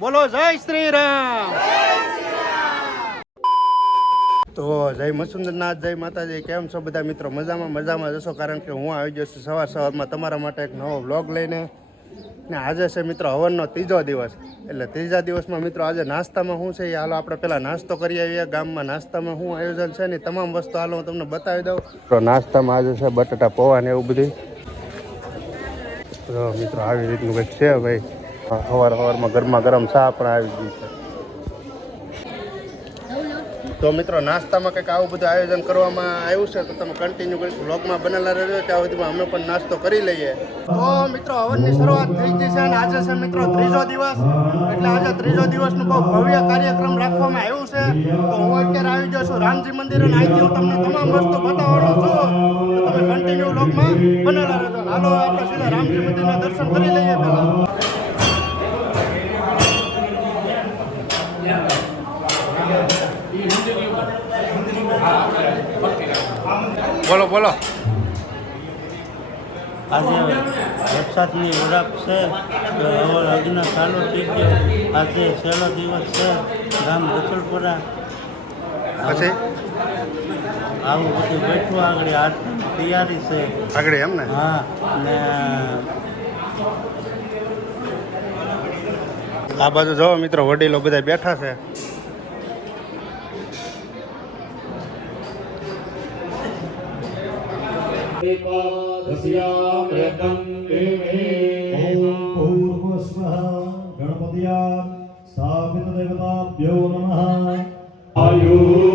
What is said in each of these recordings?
બોલો, જય શ્રી રામ તો જય મસુંદરનાથ, જય માતાજી, કેમ છો બધા મિત્રો? મજામાં મજામાં જશો કારણ કે હું આવી ગયો છું સવાર સવારમાં તમારા માટે એક નવો વ્લોગ લઈને. ને આજે છે મિત્રો હવનનો ત્રીજો દિવસ. એટલે ત્રીજા દિવસમાં મિત્રો આજે નાસ્તામાં શું છે એ હાલો આપણે પહેલાં નાસ્તો કરી આવીએ. ગામમાં નાસ્તામાં શું આયોજન છે ને તમામ વસ્તુ હાલો હું તમને બતાવી દઉં. તો નાસ્તામાં આજે છે બટાટા પૌવા ને એવું બધું મિત્રો આવી રીતનું કંઈક છે ભાઈ. સવાર સવારમાં ગરમા ગરમ ચા પણ આવી ગઈ છે. તો મિત્રો, નાસ્તામાં કંઈક આવું બધું આયોજન કરવામાં આવ્યું છે, તો તમે કન્ટિન્યુ કરી વ્લોગમાં બનેલા રહેજો, ત્યાં સુધીમાં અમે પણ નાસ્તો કરી લઈએ. તો મિત્રો, હવનની શરૂઆત થઈ ગઈ છે અને આજે છે મિત્રો ત્રીજો દિવસ. એટલે આજે ત્રીજો દિવસનું બહુ ભવ્ય કાર્યક્રમ રાખવામાં આવ્યું છે. તો હું અત્યારે આવી ગયો છું રામજી મંદિર અને અહીંથી હું તમને તમામ વસ્તુ બતાવવાનો છું. તમે કન્ટિન્યુ વ્લોગમાં બનેલા રહેજો. હાલો, આપણે સીધા રામજી મંદિરના દર્શન કરી લઈએ પહેલાં. બોલો બોલો. આજે વરસાદની ઓળખ છે હવે લગ્ન ચાલુ થઈ ગયો. આજે છેલ્લો દિવસ છે ગામ રસુલપુરા પછી? આવું બધું બેઠું આગળ આરતીની તૈયારી છે. આગળ એમ ને? હા ને આ બાજુ જો મિત્રો વડીલો બધા બેઠા છે. ॐ पूर्वस्वः गणपतया स्थापितदेवताभ्यो नमः आयुका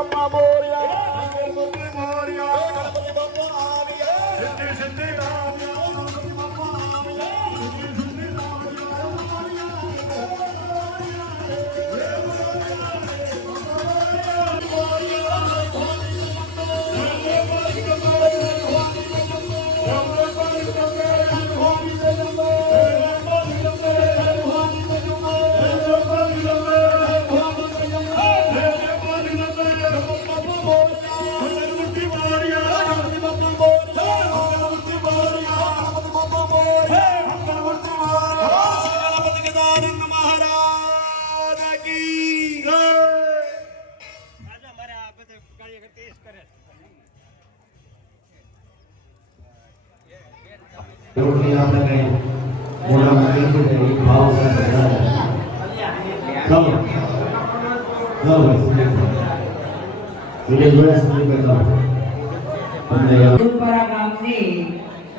Vamos, amor.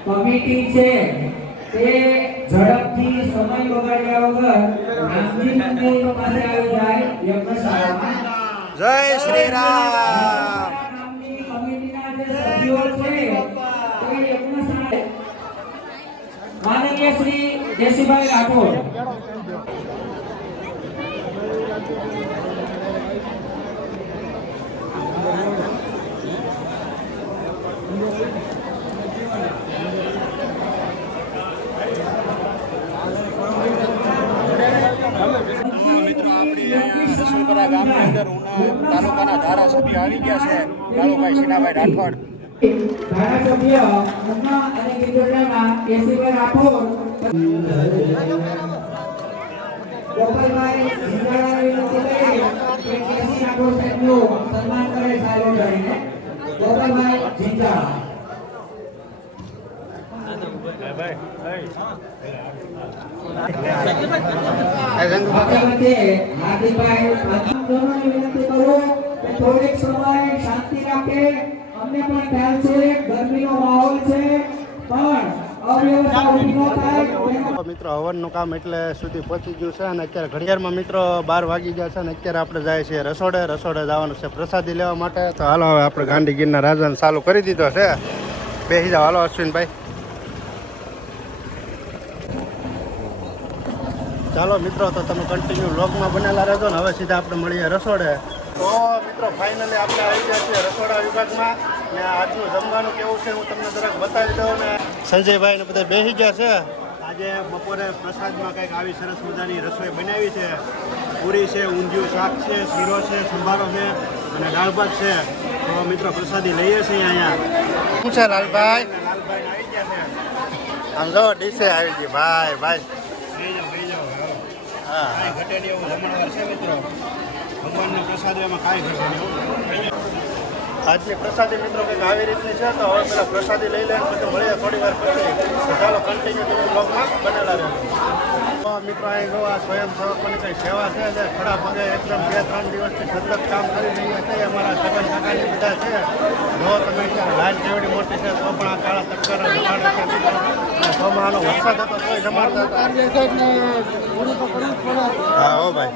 Committee છે તે ઝડપથી સમય બગાડ્યા વગર પાસે આવી જાય યજ્ઞશાળામાં. જય શ્રી રામ. કમિટીના જે સભ્યો છે તે માનનીય શ્રી જયસિંહભાઈ રાઠોડ. રસુલપરા ગામની અંદર તાલુકાના ધારાસભ્ય આવી ગયા છે કાળુભાઈ સિનાભાઈ રાઠોડ. રાઠોડ સન્માન કરે સાહેબ કરીને ગોપાલભાઈ કે થોડીક સમય શાંતિ રાખે. અમને પણ ખ્યાલ છે, ગરમીનો માહોલ છે, પણ મિત્રો, હવનનું કામ એટલે સુધી પહોંચી ગયું છે અને અત્યારે ઘડિયાળમાં મિત્રો બાર વાગી ગયા છે અને અત્યારે આપણે જાય છીએ રસોડે. રસોડે જવાનું છે પ્રસાદી લેવા માટે. તો હાલો, હવે આપણે ગાંધીગીરના રાજાને ચાલુ કરી દીધો છે. બેસી જાઓ હાલો, અશ્વિનભાઈ. ચાલો મિત્રો, તો તમે કન્ટિન્યુ વ્લોગમાં બનેલા રહેજો ને હવે સીધા આપણે મળીએ રસોડે. તો મિત્રો ફાઇનલી આપણે આવી ગયા છીએ રસોડા વિભાગમાં. ને આજનું જમવાનું કેવું છે હું તમને જરાક બતાવી દઉં ને. સંજયભાઈ ને બધા બેસી ગયા છે. આજે બપોરે પ્રસાદમાં કંઈક આવી સરસ મજાની રસોઈ બનાવી છે. પૂરી છે ઊંધિયું શાક છે શીરો છે સંભારો છે અને દાળ ભાત છે. તો મિત્રો પ્રસાદી લઈએ છીએ અહીંયા. શું છે લાલભાઈ? લાલભાઈ આવી ગયા છે. આમ જો ડીશે આવી ગઈ. ભાઈ ભાઈ. હા. ઘટેડી એવું જમણવાર છે મિત્રો. ભગવાનનો પ્રસાદ એમાં કાંઈ ઘટે નહીં આજની પ્રસાદી મિત્રો કંઈક આવી રીતની છે, તો હવે પેલા પ્રસાદી લઈ લઈને પછી મળીએ થોડી વાર પછી. ચાલો કન્ટિન્યુ તમે બ્લોગમાં બનેલા રહો. તો મિત્રો, અહીં જો આ સ્વયંસેવકોની કંઈ સેવા છે, જે ખડા પગે એકદમ બે ત્રણ દિવસથી સતત કામ કરી રહ્યા છે અમારા સગન કાકાની બધા છે. જો તમે લાઈન કેવડી મોટી છે, તો પણ આ કાળા ચક્કર જમાડે છે. અને વરસાદ હતો, તોય જમાડતા હા, હો ભાઈ.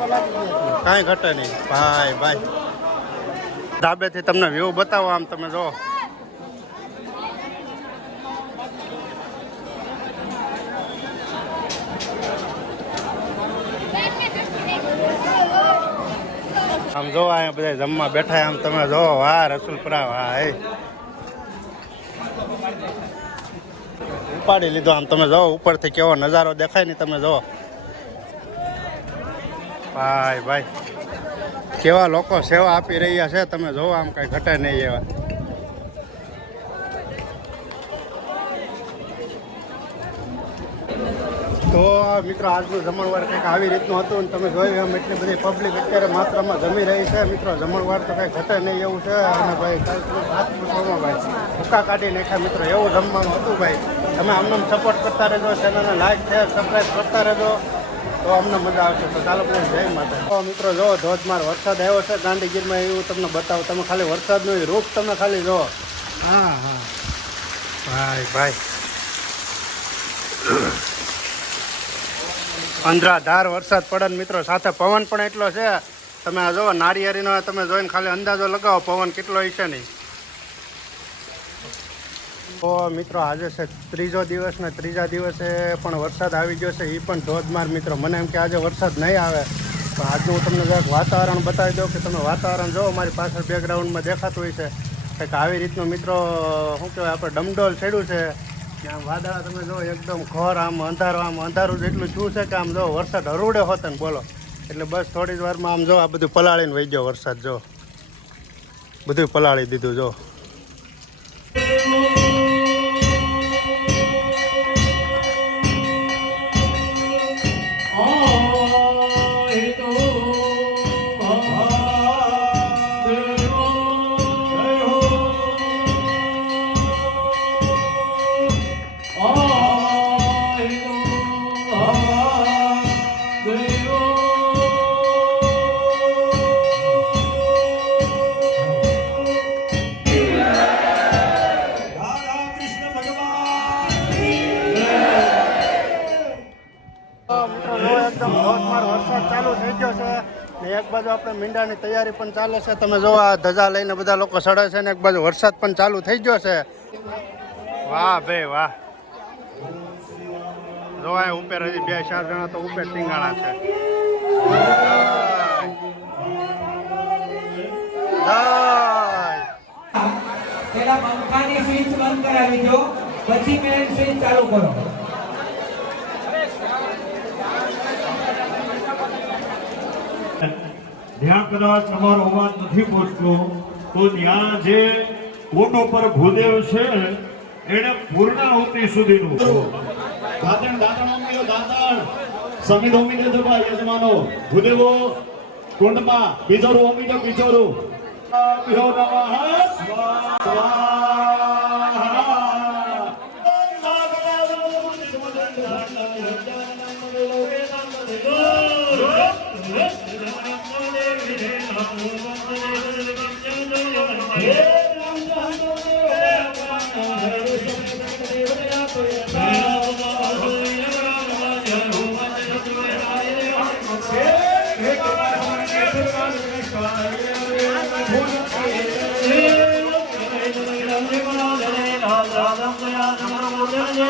કાંઈ ઘટે નહીં. ભાઈ ભાઈ. ધાબેથી તમને વ્યૂ બતાવો, આમ તમે જો. આમ જો અહીંયા બધા જમવા બેઠા, આમ તમે જો, વાહ, રસુલપુરા, વાહ એ ઉપાડી લીધો, આમ તમે જો, ઉપરથી કેવો નજારો દેખાય ને તમે જો. ભાઈ ભાઈ. કેવા લોકો સેવા આપી રહ્યા છે, તમે જોવો આમ કઈ ઘટે નહીં એવા. તો મિત્રો, આજનું જમણવાર કંઈક આવી રીતનું હતું અને તમે જોયું એમ એટલી બધી પબ્લિક અત્યારે માત્રામાં જમી રહી છે. મિત્રો, જમણવાર તો કંઈ ઘટે નહીં એવું છે. અને ભાઈ હાથ પૂછવામાં ભાઈ, ભૂકા કાઢી નાખ્યા મિત્રો, એવું જમવાનું હતું ભાઈ. તમે આમને સપોર્ટ કરતા રહેજો ચેનલને લાઈક શેર સબસ્ક્રાઈબ કરતા રહેજો. તો અમને મજા આવશે. તો ચાલો બધા જય માતા મિત્રો જો, ધોધમાર વરસાદ આવ્યો છે ગાંધીગીરમાં, એવું તમને બતાવો. તમે ખાલી વરસાદનો રૂપ તમે ખાલી જો. હા હા. ભાઈ ભાઈ. અંધરાધાર વરસાદ પડે ને મિત્રો, સાથે પવન પણ એટલો છે. તમે આ જુઓ નારિયેરીનો તમે જોઈને ખાલી અંદાજો લગાવો, પવન કેટલો હશે નહીં. તો મિત્રો આજે છે ત્રીજો દિવસ ને ત્રીજા દિવસે પણ વરસાદ આવી ગયો છે એ પણ ધોધમાર મિત્રો. મને એમ કે આજે વરસાદ નહીં આવે. પણ આજનું હું તમને જરાક વાતાવરણ બતાવી દઉં કે તમે વાતાવરણ જુઓ મારી પાછળ બેકગ્રાઉન્ડમાં દેખાતું હોય છે કંઈક આવી રીતનું મિત્રો, શું કહેવાય, આપણે ડમડોલ છેડ્યું છે. આમ વાદળા તમે જો એકદમ ઘર આમ અંધારું આમ અંધારું જેટલું શું છે કે આમ જો વરસાદ હરુડે હોત ને બોલો. એટલે બસ થોડી જ વારમાં આમ જો આ બધું પલાળીને વહી ગયો વરસાદ, જો. બધું પલાળી દીધું, જો. આપણે મીંડાની તૈયારી પણ ચાલે છે. તમે જો આ ધજા લઈને બધા લોકો સડે છે ને એક બાજુ વરસાદ પણ ચાલુ થઈ ગયો છે. વાહ ભાઈ વાહ. જો આ ઉપર હજી બે ચાર જણા તો ઉપર સિંગાણા છે. પેલા પંખાની સ્વિચ બંધ કરાવી દો પછી મેન સ્વિચ ચાલુ કરો. જ્યાં કદાચ અમારો અવાજ નથી પહોંચતો, તો ત્યાં જે કોટ ઉપર ભૂદેવ છે, એને પૂર્ણાહુતિ સુધીનું. દાતણ દાતણ અમીઓ દાતણ. સમિત અમીને દબા યજમાનો. ભૂદેવો, કુંડમાં બીજોરું અમીને બીજોરું. ભ્યો નમઃ.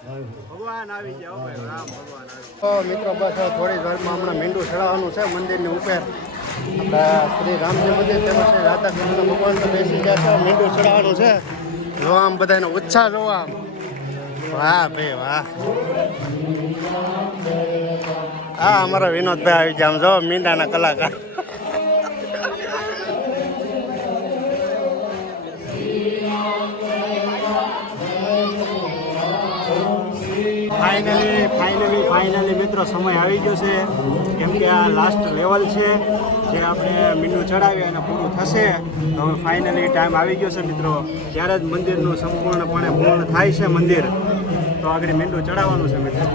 ભગવાન આવી જાઓ ભાઈ રામ, ભગવાન આવી મિત્રો, બસ થોડી જ વારમાં હમણાં મીંડું ચડાવવાનું છે, મંદિરની ઉપર. આપણે શ્રી રામજી મંદિર તેમજ શ્રી રાધા કૃષ્ણ ભગવાન તો બેસી ગયા છે, મીંડું ચડાવવાનું છે. જોવા આમ બધાને ઉત્સાહ જોવા આમ. વાહ ભાઈ, વાહ. હા, અમારા વિનોદભાઈ આવી ગયા આમ, જો મીંડાના કલાકાર. ફાઇનલી ફાઇનલી ફાઇનલી મિત્રો, સમય આવી ગયો છે. કેમ કે આ લાસ્ટ લેવલ છે, જે આપણે મીંડું ચડાવીએ અને પૂરું થશે, તો હવે ફાઇનલી ટાઈમ આવી ગયો છે મિત્રો. ત્યારે જ મંદિરનું સંપૂર્ણપણે પૂર્ણ થાય છે મંદિર. તો આગળ મીંડું ચડાવવાનું છે મિત્રો.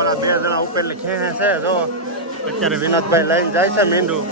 ઓલા બે જણા ઉપર ખેંચે છે, જો અત્યારે વિનોદભાઈ લઈને જાય છે મીંડું.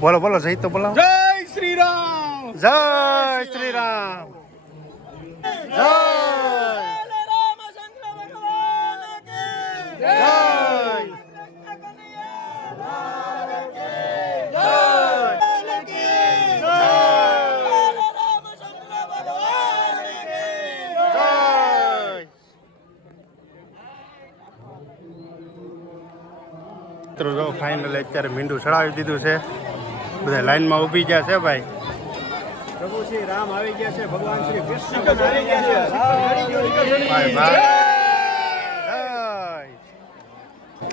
બોલો બોલો જય તો બોલો જય શ્રી રામ જય શ્રી રામ જય જય મિત્રો જો ફાઇનલ અત્યારે મીંડું ચડાવી દીધું છે. બધા લાઈનમાં ઊભી ગયા છે ભાઈ. પ્રભુ શ્રી રામ આવી ગયા છે ભગવાન શ્રી કૃષ્ણ આવી ગયા છે ભાઈ ભાઈ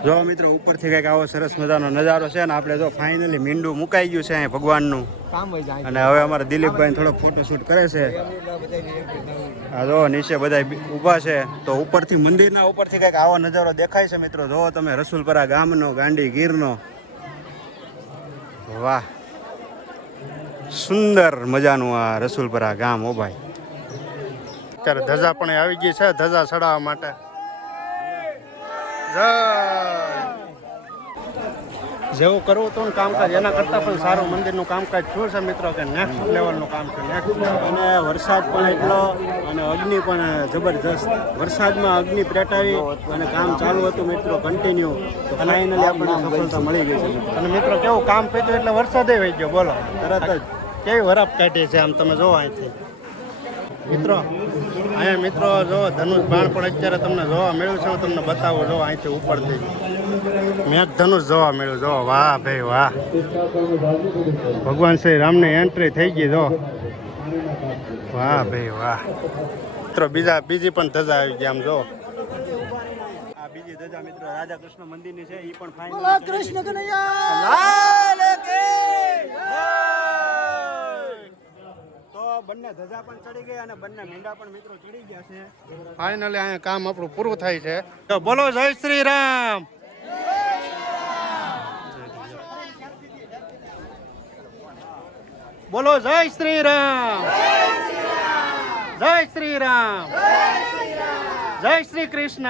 જો મિત્રો ઉપરથી કંઈક આવો સરસ મજાનો નજારો છે ને આપણે જો ફાઇનલી મીંડું મુકાઈ ગયું છે અહીં ભગવાનનું. અને હવે અમારે દિલીપભાઈ થોડોક ફોટોશૂટ કરે છે. આ જો નીચે બધા ઊભા છે. તો ઉપરથી મંદિરના ઉપરથી કંઈક આવો નજારો દેખાય છે મિત્રો. જો તમે રસુલપરા ગામનો ગાંડી ગીરનો વાહ. સુંદર મજાનું આ રસુલપરા ગામ ઓ ભાઈ. અત્યારે ધજા પણ આવી ગઈ છે ધજા ચડાવવા માટે. જય! જેવું કરવું હતું કામકાજ એના કરતાં પણ સારું. મંદિરનું કામકાજ શું છે મિત્રો કે નેક્સ્ટ લેવલનું કામ છે નેક્સ્ટ અને વરસાદ પણ એટલો અને અગ્નિ પણ જબરજસ્ત. વરસાદમાં અગ્નિ પેટાવી અને કામ ચાલુ હતું મિત્રો કન્ટિન્યુ ફાઇનલી આપણને સફળતા મળી ગઈ છે અને મિત્રો કેવું કામ પીતું એટલે વરસાદે વહી ગયો બોલો. તરત જ. કેવી વરાપ કાઢી છે આમ તમે જોવા અહીંથી. મિત્રો અહીંયા મિત્રો જો ધનુષ બાણ પણ અત્યારે તમને જોવા મળ્યું છે હું તમને બતાવું જો અહીંથી ઉપરથી. મેં ધનુષ જોવા મળ્યું જો વાહ ભાઈ વાહ. ભગવાન શ્રી રામની એન્ટ્રી થઈ ગઈ જો. વાહ ભાઈ વાહ. મિત્રો બીજા બીજી પણ ધજા આવી ગઈ આમ જો. આ બીજી ધજા મિત્રો રાધા કૃષ્ણ મંદિરની છે એ પણ ફાઇનલ કૃષ્ણ કી તો બંને ધજા પણ ચડી ગયા અને બંને મીંડા પણ મિત્રો ચડી ગયા છે. ફાઇનલી અહીંયા કામ આપણું પૂરું થાય છે. તો બોલો, જય શ્રી રામ. બોલો, જય શ્રી રામ. જય શ્રી રામ. જય શ્રી કૃષ્ણ.